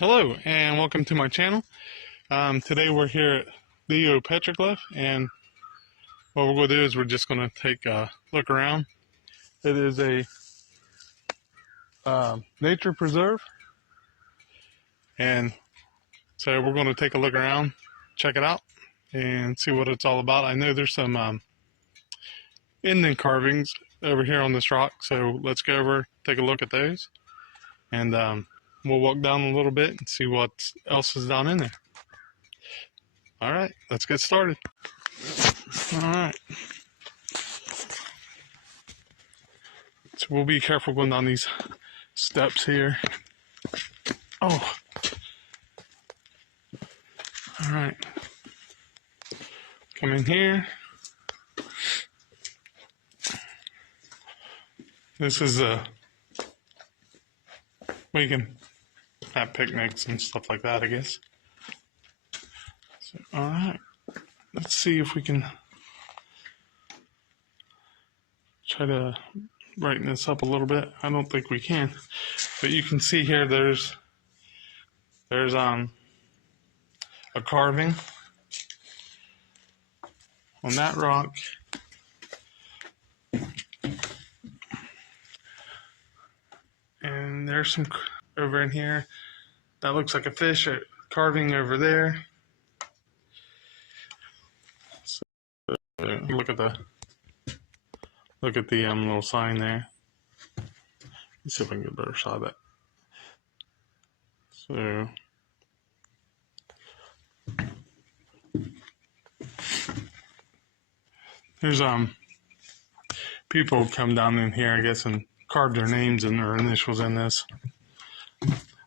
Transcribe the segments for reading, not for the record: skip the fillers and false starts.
Hello and welcome to my channel. Today we're here at Leo Petroglyph, and what we're going to do is we're just going to take a look around. It is a nature preserve, and so we're going to take a look around, check it out, and see what it's all about. I know there's some Indian carvings over here on this rock, so let's go over, take a look at those, and we'll walk down a little bit and see what else is down in there. All right, let's get started. All right. So we'll be careful going down these steps here. Oh. All right. Come in here. This is where you can have picnics and stuff like that, I guess. So, all right. Let's see if we can try to brighten this up a little bit. I don't think we can, but you can see here there's a carving on that rock. And there's some over in here. That looks like a fish carving over there. So, look at the little sign there. Let's see if I can get a better shot of that. So there's people come down in here, I guess, and carve their names and their initials in this.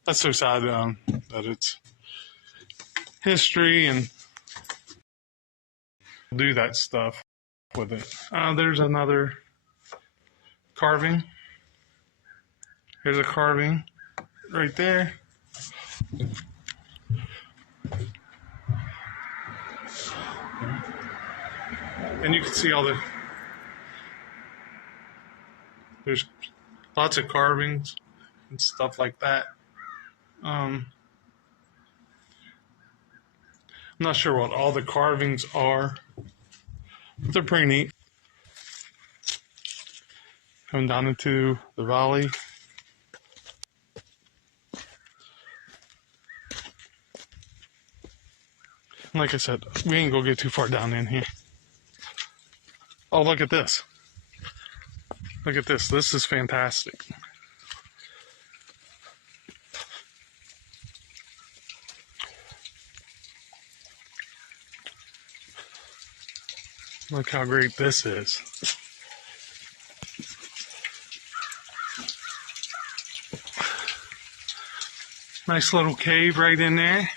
That's so sad that it's history and do that stuff with it. There's another carving. Here's a carving right there. And you can see all there's lots of carvings and stuff like that. I'm not sure what all the carvings are, but they're pretty neat. Coming down into the valley. Like I said, we ain't gonna get too far down in here. Oh, look at this. Look at this. This is fantastic. Look how great this is. Nice little cave right in there.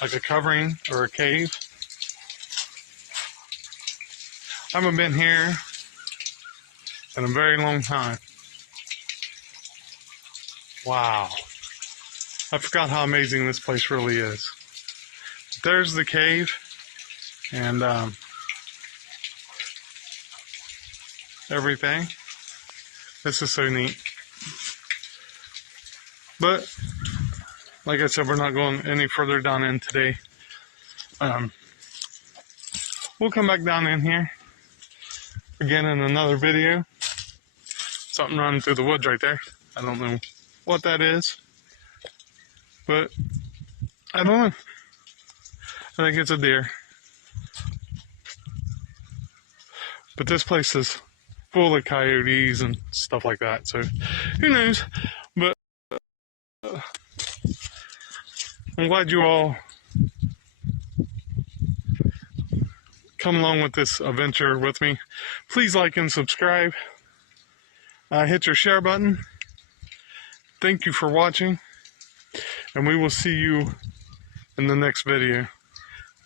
Like a covering or a cave. I haven't been here in a very long time. Wow. I forgot how amazing this place really is. There's the cave, and everything. This is so neat. But like I said, we're not going any further down in today. We'll come back down in here again in another video. Something running through the woods right there. I don't know what that is, but I don't know. I think it's a deer. But this place is full of coyotes and stuff like that, so who knows? But I'm glad you all come along with this adventure with me. Please like and subscribe. Hit your share button. Thank you for watching, and we will see you in the next video.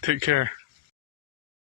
Take care.